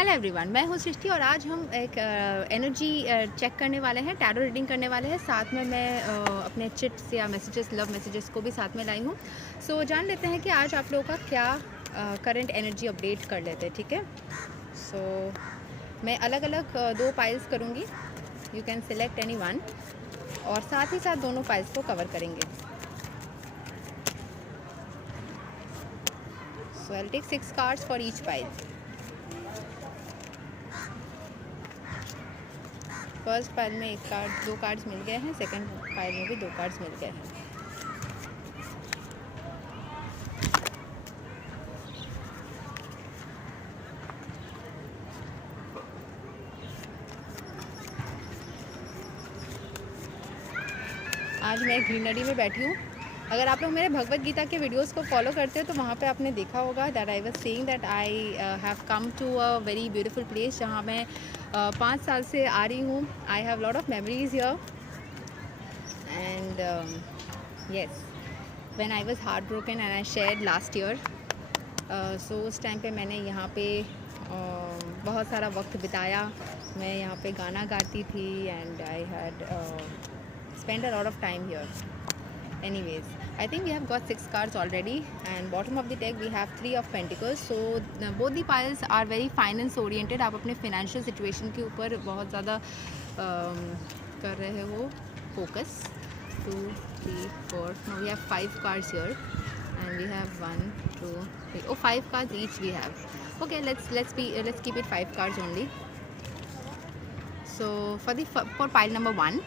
Hello everyone, मैं हूँ सृष्टि और आज हम एक एनर्जी चेक करने वाले हैं, टैरो रीडिंग करने वाले हैं। साथ में मैं अपने चिट्स या मैसेजेस, लव मैसेजेस को भी साथ में लाई हूँ। सो जान लेते हैं कि आज आप लोगों का क्या करंट एनर्जी अपडेट कर लेते हैं, ठीक है। सो मैं अलग अलग दो पाइल्स करूँगी, you can select any one, और साथ ही साथ दोनों पाइल्स को कवर करेंगे। So I will take 6 cards for each pile. First pile में दो कार्ड्स मिल गए हैं, सेकंड पाइल में भी 2 कार्ड्स मिल गए हैं। आज मैं ग्रीनरी में बैठी हूँ। अगर आप लोग मेरे भगवत गीता के वीडियोस को फॉलो करते हो तो वहाँ पे आपने देखा होगा that I was saying that I have come to a very beautiful place जहाँ मैं 5 साल से आ रही हूँ। I have lot of memories here and yes, when I was heart broken and I shared last year, so उस time पे मैंने यहाँ पे बहुत सारा वक्त बिताया। मैं यहाँ पे गाना गाती थी and I had spent a lot of time here. Anyways, I think we have got 6 cards already and bottom of the deck we have 3 of pentacles. So both the piles are very finance oriented. आप अपने financial situation के ऊपर बहुत ज़्यादा कर रहे हो focus. 2, 3, 4. Now we have 5 cards here and we have 1, 2, 3. Oh, 5 cards each we have. Okay, let's keep it 5 cards only. So for pile number 1,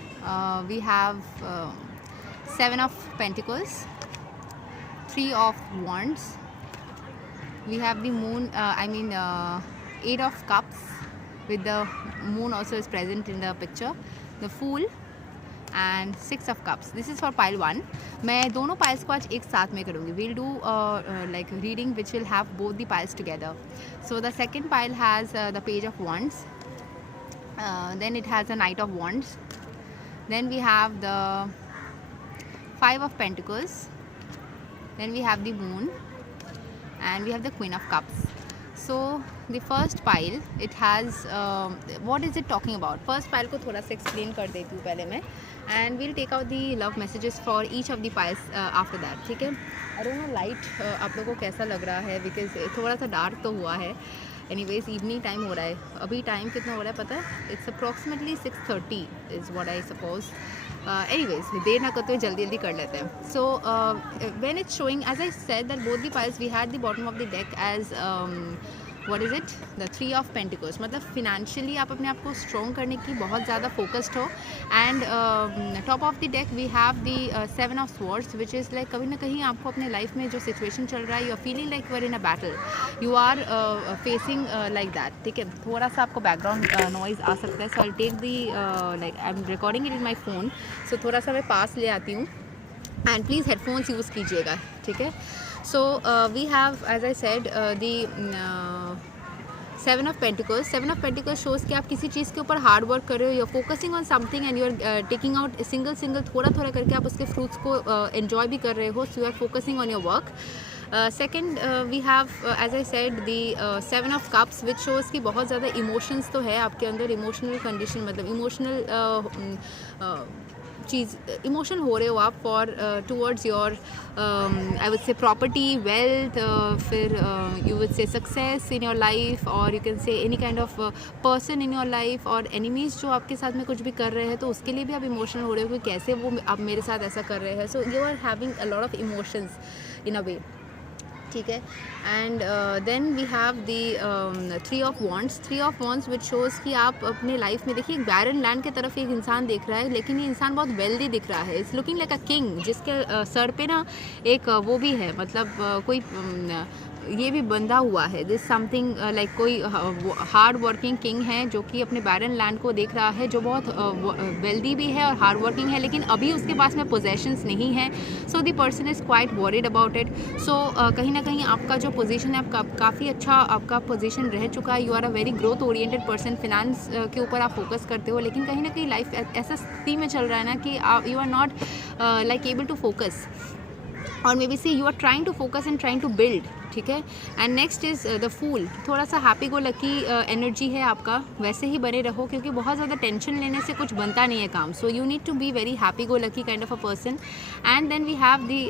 we have 7 of Pentacles, 3 of Wands. We have the Moon, 8 of Cups with the Moon also is present in the picture. The Fool and 6 of Cups. This is for pile 1. मैं दोनों piles को आज एक साथ में करूँगी. We'll do like reading which will have both the piles together. So the second pile has the Page of Wands. Then it has a Knight of Wands. Then we have the 5 of Pentacles. Then we have the Moon and we have the Queen of Cups. So the first pile, it has what is it talking about? First pile को थोड़ा सा explain कर देती हूँ पहले मैं, and we'll take out the love messages for each of the piles after that, ठीक है। I don't know light आप लोगों को कैसा लग रहा है, because थोड़ा सा डार्क तो हुआ है। एनीवेज इवनिंग टाइम हो रहा है, अभी टाइम कितना हो रहा है पता है? It's approximately 6:30 is what I suppose. Anyways देर ना करते हुए जल्दी जल्दी कर लेते हैं। So when it's showing as I said that both the piles we had the bottom of the deck as what is it, the 3 of pentacles. मतलब फिनेंशियली आप अपने आप को स्ट्रॉन्ग करने की बहुत ज़्यादा फोकस्ड हो। And top of the deck we have the 7 of swords which is like कभी ना कहीं आपको अपने लाइफ में जो सिचुएशन चल रहा है, you are feeling like you are in a battle, you are facing like that, ठीक है। थोड़ा सा आपको बैकग्राउंड नॉइज़ आ सकता है, so I take the like I am recording it in my phone, so थोड़ा सा मैं पास ले आती हूँ एंड प्लीज़ हेडफोन्स यूज़ कीजिएगा, ठीक है। So we have as I said the 7 of pentacles. 7 of pentacles shows कि आप किसी चीज़ के ऊपर हार्ड वर्क कर रहे हो, you are focusing on something and you are taking out single थोड़ा थोड़ा करके आप उसके फ्रूट्स को एन्जॉय भी कर रहे हो, so you are focusing on your work. Second we have as I said the 7 of cups which shows कि बहुत ज़्यादा इमोशंस तो है आपके अंदर, इमोशनल कंडीशन, मतलब इमोशनल चीज़ इमोशन हो रहे हो आप for towards your I would say property, wealth, फिर you would say success in your life, और you can say any kind of person in your life, और एनिमीज़ जो आपके साथ में कुछ भी कर रहे हैं तो उसके लिए भी आप इमोशनल हो रहे हो कि कैसे वो आप मेरे साथ ऐसा कर रहे हैं। So you are having a lot of emotions in a way, ठीक है। And then we have the 3 of wands. 3 of wands which shows कि आप अपने लाइफ में देखिए एक बैरन लैंड की तरफ एक इंसान देख रहा है, लेकिन ये इंसान बहुत वेल्दी दिख रहा है। It's looking like a king, जिसके सर पे ना एक वो भी है, मतलब कोई ये भी बंधा हुआ है, दिस समथिंग लाइक कोई हार्ड वर्किंग किंग है जो कि अपने बैरन लैंड को देख रहा है, जो बहुत वेल्दी भी है और हार्ड वर्किंग है, लेकिन अभी उसके पास में पोजेशंस नहीं है। So the person is quite worried about it. So कहीं ना कहीं आपका जो पोजीशन है, आपका काफ़ी अच्छा आपका पोजीशन रह चुका है, you are a very growth oriented person, finance के ऊपर आप फोकस करते हो, लेकिन कहीं ना कहीं लाइफ ऐसा स्थिति में चल रहा है ना कि you are not like able to focus, और maybe see you are trying to focus and trying to build, ठीक है। And next is the fool, थोड़ा सा हैप्पी गो लकी एनर्जी है आपका, वैसे ही बने रहो क्योंकि बहुत ज़्यादा टेंशन लेने से कुछ बनता नहीं है काम। So you need to be very happy go lucky kind of a person. And then we have the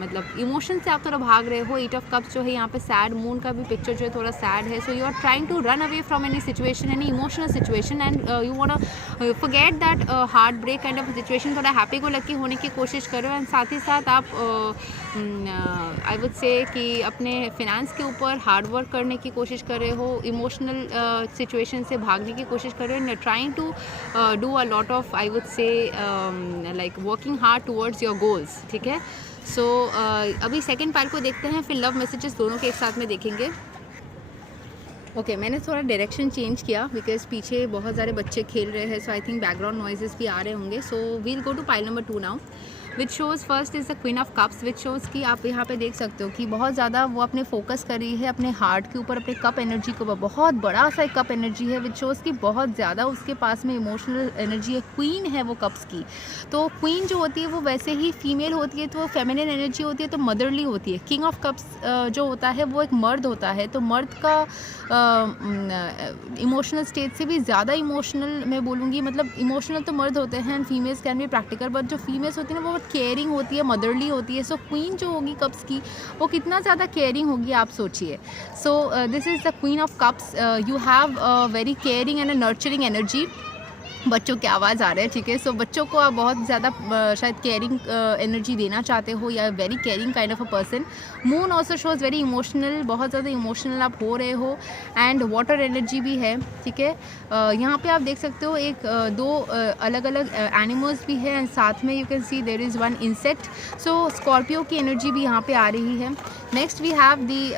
मतलब इमोशन से आप थोड़ा भाग रहे हो। 8 ऑफ कप्स जो है यहाँ पे सैड, मून का भी पिक्चर जो है थोड़ा सैड है। So you are trying to run away from any situation, any emotional situation, and you want to forget that heart break kind of situation. थोड़ा हैप्पी गो लकी होने की कोशिश करो। एंड साथ ही साथ आप आई वुड से कि अपने फिनेंस के ऊपर हार्ड वर्क करने की कोशिश कर रहे हो, इमोशनल सिचुएशन से भागने की कोशिश कर रहे हो, and trying to do a lot of I would say like working hard towards your goals, ठीक है। सो अभी सेकेंड पाइल को देखते हैं, फिर लव मैसेजेस दोनों के एक साथ में देखेंगे। ओके, मैंने थोड़ा डायरेक्शन चेंज किया बिकॉज पीछे बहुत सारे बच्चे खेल रहे हैं, so I think background noises भी आ रहे होंगे। So we'll go to pile number 2 now, which shows first is the queen of cups, which shows कि आप यहाँ पे देख सकते हो कि बहुत ज़्यादा वो अपने फोकस कर रही है अपने हार्ट के ऊपर, अपने कप एनर्जी के ऊपर। बहुत बड़ा सा कप एनर्जी है, विच शोज़ कि बहुत ज़्यादा उसके पास में इमोशनल एनर्जी है। क्वीन है वो कप्स की, तो क्वीन जो होती है वो वैसे ही फीमेल होती है, तो वो फेमिनिन एनर्जी होती है, तो मदरली होती है। किंग ऑफ कप्स जो होता है वो एक मर्द होता है, तो मर्द का इमोशनल स्टेट से भी ज़्यादा इमोशनल मैं बोलूँगी, मतलब इमोशनल तो मर्द होते हैं and females can be practical, but जो फीमेल्स होती है ना वो केयरिंग होती है, मदरली होती है। सो क्वीन जो होगी कप्स की वो कितना ज़्यादा केयरिंग होगी आप सोचिए। So this is the queen of cups, you have very caring and a nurturing energy. बच्चों की आवाज़ आ रहा है, ठीक है। सो बच्चों को आप बहुत ज़्यादा शायद केयरिंग एनर्जी देना चाहते हो, या very caring kind of a person. Moon also shows very emotional, बहुत ज़्यादा इमोशनल आप हो रहे हो। एंड वाटर एनर्जी भी है, ठीक है। यहाँ पे आप देख सकते हो एक दो अलग अलग एनिमल्स भी है, एंड साथ में you can see there is one insect. So Scorpio की एनर्जी भी यहाँ पे आ रही है। Next we have the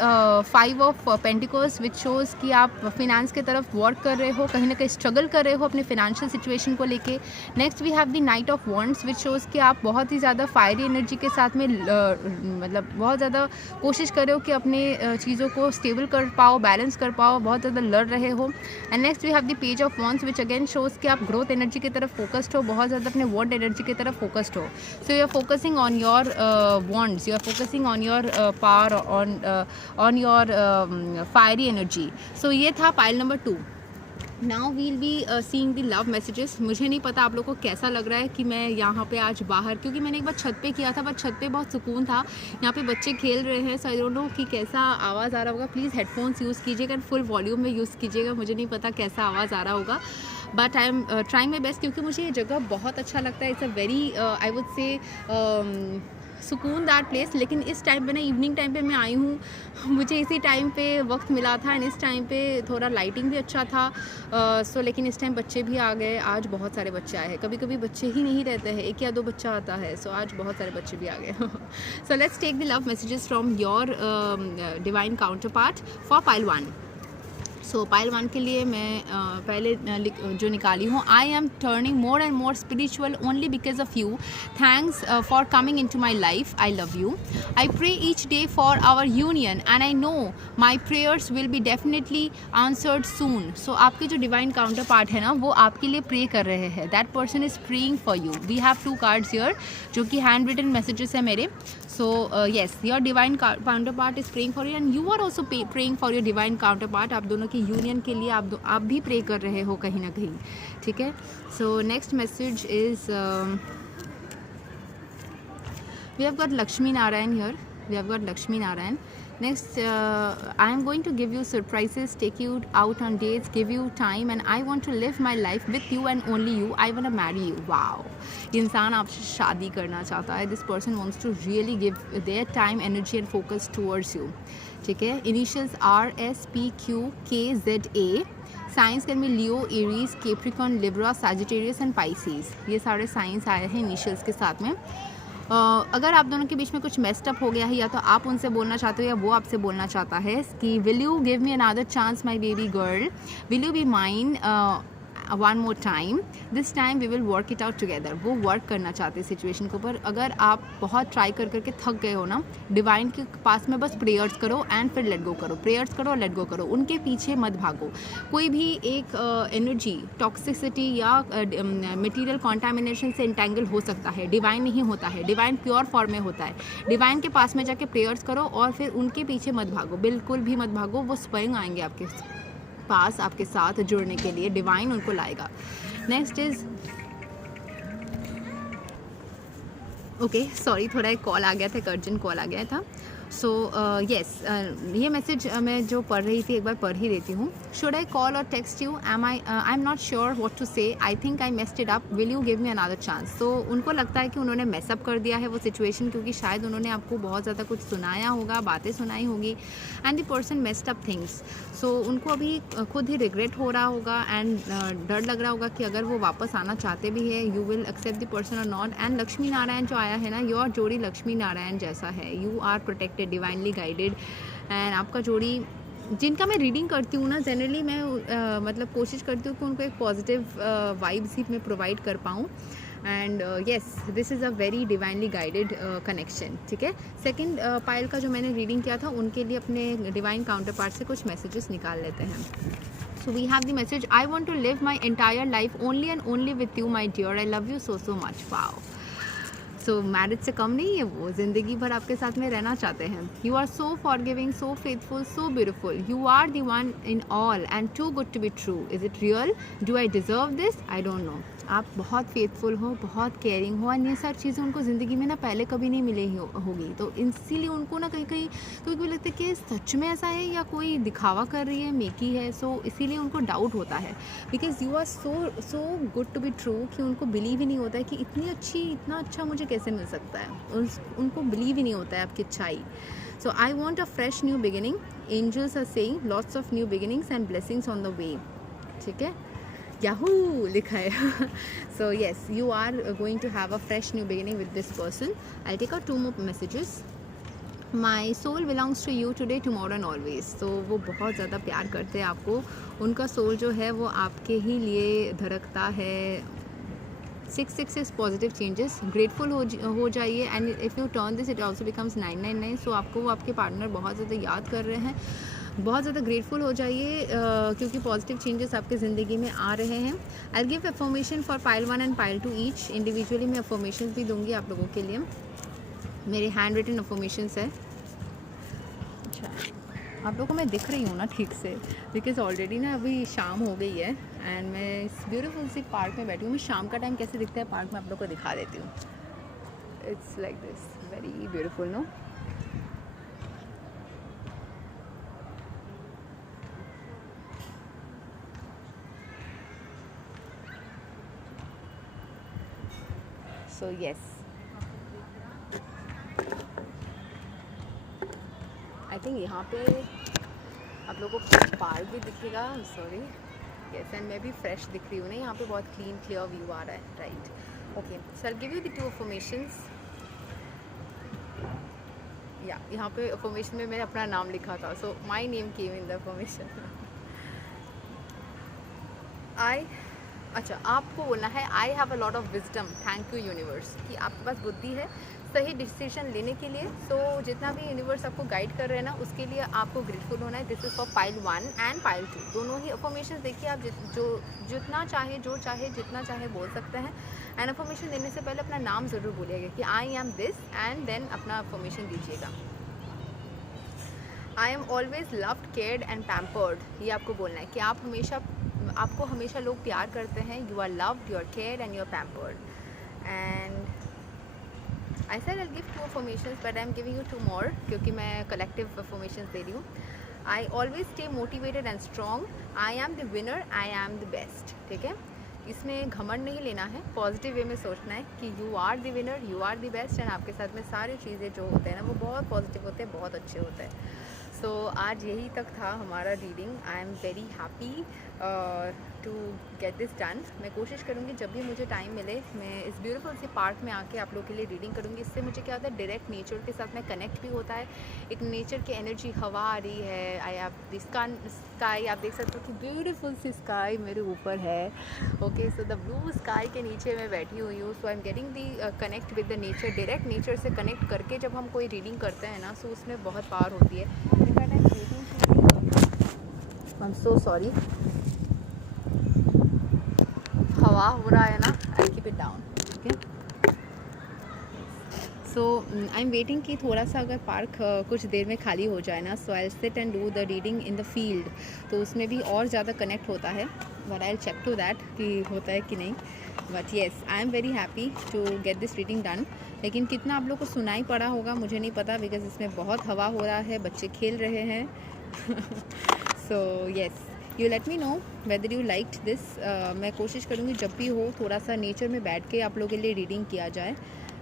5 of pentacles, which shows कि आप फिनेंस की तरफ वर्क कर रहे हो, कहीं ना कहीं स्ट्रगल कर रहे हो अपने फिनेंशियल सिचुएशन को लेके। Next we have the knight of wands, which shows कि आप बहुत ही ज़्यादा फायरी एनर्जी के साथ में मतलब बहुत ज़्यादा कोशिश कर रहे हो कि अपने चीज़ों को स्टेबल कर पाओ, बैलेंस कर पाओ, बहुत ज़्यादा लड़ रहे हो। And next we have the page of wands, which again shows कि आप ग्रोथ एनर्जी की तरफ फोकस्ड हो, बहुत ज़्यादा अपने वर्ड एनर्जी की तरफ फोकस्ड हो। So you are focusing on your wands, you are focusing on your power, on your fiery energy. So ये था pile number 2. Now we'll be seeing the love messages. मुझे नहीं पता आप लोगों को कैसा लग रहा है कि मैं यहाँ पे आज बाहर, क्योंकि मैंने एक बार छत पे किया था, बट छत पे बहुत सुकून था, यहाँ पे बच्चे खेल रहे हैं, सो आई डोंट नो कि कैसा आवाज़ आ रहा होगा। प्लीज़ हेडफोन्स यूज़ कीजिएगा, फुल वॉल्यूम में यूज़ कीजिएगा, मुझे नहीं पता कैसा आवाज़ आ रहा होगा, but I am trying my best, क्योंकि मुझे ये जगह बहुत अच्छा लगता है। It's a very I would से सुकून दैट प्लेस। लेकिन इस टाइम पे ना, इवनिंग टाइम पे मैं आई हूँ, मुझे इसी टाइम पे वक्त मिला था, एंड इस टाइम पे थोड़ा लाइटिंग भी अच्छा था। सो लेकिन इस टाइम बच्चे भी आ गए, आज बहुत सारे बच्चे आए हैं, कभी कभी बच्चे ही नहीं रहते हैं, 1 या 2 बच्चा आता है। सो आज बहुत सारे बच्चे भी आ गए। So let's take the love messages from your divine counterpart for pile 1. So pile 1 के लिए मैं पहले जो निकाली हूँ, I am turning more and more spiritual only because of you, thanks for coming into my life, I love you, I pray each day for our union and I know my prayers will be definitely answered soon. So आपके जो divine counter part है ना, वो आपके लिए pray कर रहे हैं. That person is praying for you. We have 2 cards here जो कि हैंड रिटन मैसेजेस है मेरे. So yes, your divine counterpart is praying for you, and you are also praying for your divine counterpart. आप दोनों की union के लिए आप भी प्रे कर रहे हो कहीं ना कहीं, ठीक है. So next message is we have got Lakshmi Narayan here. We have got Lakshmi Narayan. Next, I am going to give you surprises, take you out on dates, give you time, and I want to live my life with you and only you. I want to marry you. Wow. ये इंसान आपसे शादी करना चाहता है. This person wants to really give their time, energy and focus towards you. ठीक है. Initials R S P Q K Z A. Signs can be Leo, Aries, Capricorn, Libra, Sagittarius and Pisces. ये सारे signs आए हैं initials के साथ में. अगर आप दोनों के बीच में कुछ मेस्ड अप हो गया है, या तो आप उनसे बोलना चाहते हो या वो आपसे बोलना चाहता है कि will you give me another chance my baby girl, will you be mine, one more time, this time we will work it out together. वो वर्क करना चाहते हैं सिचुएशन के ऊपर। अगर आप बहुत ट्राई कर करके थक गए हो ना, डिवाइन के पास में बस प्रेयर्स करो एंड फिर लेट गो करो, प्रेयर्स करो और लेट गो करो, उनके पीछे मत भागो। कोई भी एक एनर्जी टॉक्सिसिटी या मटेरियल कॉन्टामिनेशन से इंटेंगल हो सकता है, डिवाइन नहीं होता है, डिवाइन प्योर फॉर्म में होता है। डिवाइन के पास में जाके प्रेयर्स करो और फिर उनके पीछे मत भागो, बिल्कुल भी मत भागो। वो स्वयं आएंगे आपके पास, आपके साथ जुड़ने के लिए, डिवाइन उनको लाएगा। नेक्स्ट इज ओके, सॉरी थोड़ा एक कॉल आ गया था, एक अर्जेंट कॉल आ गया था। सो येस, ये मैसेज मैं जो पढ़ रही थी एक बार पढ़ ही देती हूँ। Should I call or text you, I am not sure what to say, I think I messed it up, will you give me another chance. तो उनको लगता है कि उन्होंने मेसअप कर दिया है वो सिचुएशन, क्योंकि शायद उन्होंने आपको बहुत ज़्यादा कुछ सुनाया होगा, बातें सुनाई होगी, and the person messed up things. So उनको अभी खुद ही रिग्रेट हो रहा होगा एंड डर लग रहा होगा कि अगर वो वापस आना चाहते भी है, you will accept the person और नॉट। एंड लक्ष्मी नारायण जो आया है ना, योर जोड़ी लक्ष्मी नारायण जैसा है, you are protected, divinely guided. And आपका जोड़ी, जिनका मैं रीडिंग करती हूँ ना, जनरली मैं मतलब कोशिश करती हूँ कि उनको एक पॉजिटिव वाइब्स ही मैं प्रोवाइड कर पाऊँ। And yes, this is a very divinely guided connection, ठीक है। सेकंड पायल का जो मैंने रीडिंग किया था, उनके लिए अपने डिवाइन काउंटर पार्ट से कुछ मैसेजेस निकाल लेते हैं। So we have the message, I want to live my entire life only and only with you, my dear. I love you so much. Wow. So marriage से कम नहीं है वो, ज़िंदगी भर आपके साथ में रहना चाहते हैं। You are so forgiving, so faithful, so beautiful, you are the one in all and too good to be true. Is it real? Do I deserve this? I don't know. आप बहुत फेथफुल हो, बहुत caring हो, और ये सारी चीज़ें उनको ज़िंदगी में ना पहले कभी नहीं मिली होगी। तो इसीलिए उनको ना कहीं कहीं कभी लगता है कि सच में ऐसा है या कोई दिखावा कर रही है, मेकी है। सो इसीलिए उनको डाउट होता है, because you are so good to be true, कि उनको बिलीव ही नहीं होता है कि इतना अच्छा मुझे कैसे मिल सकता है। उनको बिलीव ही नहीं होता है आपकी अच्छाई। So I want a fresh new beginning, angels are saying lots of new beginnings and blessings on the way, ठीक है। याहू लिखा है। So yes, you are going to have a fresh new beginning with this person. I take out 2 more messages. My soul belongs to you today, tomorrow and always. तो वो बहुत ज़्यादा प्यार करते हैं आपको, उनका सोल जो है वो आपके ही लिए धड़कता है। 666 पॉजिटिव चेंजेस, ग्रेटफुल हो जाइए। And if U turn this, it also becomes 999। सो आपको वो आपके पार्टनर बहुत ज़्यादा याद कर रहे हैं, बहुत ज़्यादा ग्रेटफुल हो जाइए, क्योंकि पॉजिटिव चेंजेस आपकी ज़िंदगी में आ रहे हैं। I give affirmation for pile 1 and pile 2 each. Individually मैं अफर्मेशन भी दूंगी आप लोगों के लिए, मेरे हैंड रिटन अफर्मेशंस है। अच्छा, आप लोगों को मैं दिख रही हूँ ना ठीक से, बिकॉज ऑलरेडी ना अभी शाम हो गई है एंड मैं इस ब्यूटीफुल सी पार्क में बैठी हूँ। मैं शाम का टाइम कैसे दिखता है पार्क में आप लोग को दिखा देती हूँ। It's like this, very beautiful, no? So yes, I think यहाँ पे आप लोगों को पार्क भी दिखेगा। सॉरी, यस, एंड मैं भी फ्रेश दिख रही हूँ ना, यहाँ पे बहुत क्लीन क्लियर व्यू आ रहा है, right. Okay, so I give you the 2 affirmations. या यहाँ पे अफर्मेशन में मैंने अपना नाम लिखा था, so my name came in the affirmation. अच्छा, आपको बोलना है I have a lot of wisdom, thank you universe, कि आपके पास बुद्धि है सही डिसीजन लेने के लिए। सो जितना भी यूनिवर्स आपको गाइड कर रहे हैं ना, उसके लिए आपको ग्रेटफुल होना है। This is for pile 1 and pile 2, दोनों ही अफर्मेशन देखिए। आप जितना चाहे, जो चाहे, जितना चाहे बोल सकते हैं। एंड अफर्मेशन देने से पहले अपना नाम ज़रूर बोलिएगा कि I am this, and then अपना अफर्मेशन दीजिएगा। I am always loved, cared and pampered. ये आपको बोलना है कि आपको हमेशा लोग प्यार करते हैं। You are loved, you are cared and you are pampered. And I said I'll give 2 affirmations, but I'm giving you 2 more क्योंकि मैं collective affirmations दे रही हूँ। I always stay motivated and strong. I am the winner. I am the best. ठीक है, इसमें घमंड नहीं लेना है, पॉजिटिव वे में सोचना है कि you are the winner, you are the best. And आपके साथ में सारी चीज़ें जो होते हैं ना, वो बहुत पॉजिटिव होते हैं, बहुत अच्छे होते हैं। सो आज यही तक था हमारा reading. I am very happy to get this done. मैं कोशिश करूँगी जब भी मुझे टाइम मिले मैं इस ब्यूटीफुल से पार्क में आके आप लोगों के लिए रीडिंग करूँगी। इससे मुझे क्या होता है, डायरेक्ट नेचर के साथ में कनेक्ट भी होता है। एक नेचर की एनर्जी, हवा आ रही है। आई आप स्काई आप देख सकते हो कि ब्यूटीफुल सी स्काई मेरे ऊपर है। Okay, so the blue sky के नीचे मैं बैठी हुई हूँ। So I am getting the connect with the nature. Direct nature से कनेक्ट करके जब हम कोई रीडिंग करते हैं ना, सो उसमें बहुत पावर होती है। आई एम सो सॉरी, हवा हो रहा है ना, I keep it down. Okay, so I am waiting कि थोड़ा सा अगर पार्क कुछ देर में खाली हो जाए ना, so I sit and do the reading in the field. तो उसमें भी और ज़्यादा कनेक्ट होता है, but I check to that कि होता है कि नहीं। But yes, I am very happy to get this reading done. लेकिन कितना आप लोग को सुनाई पड़ा होगा मुझे नहीं पता, बिकॉज इसमें बहुत हवा हो रहा है, बच्चे खेल रहे हैं। सो yes, you let me know whether you liked this. मैं कोशिश करूँगी जब भी हो थोड़ा सा नेचर में बैठ के आप लोगों के लिए रीडिंग किया जाए।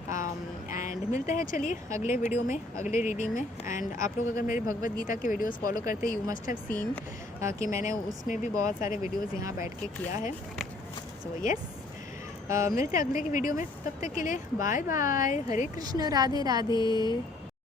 एंड मिलते हैं चलिए अगले वीडियो में, अगले रीडिंग में। एंड आप लोग अगर मेरे भगवत गीता के वीडियोस फॉलो करते हैं, यू मस्ट हैव सीन कि मैंने उसमें भी बहुत सारे वीडियोस यहाँ बैठ के किया है। सो येस, मिलते हैं अगले की वीडियो में। तब तक के लिए बाय बाय। हरे कृष्ण, राधे राधे।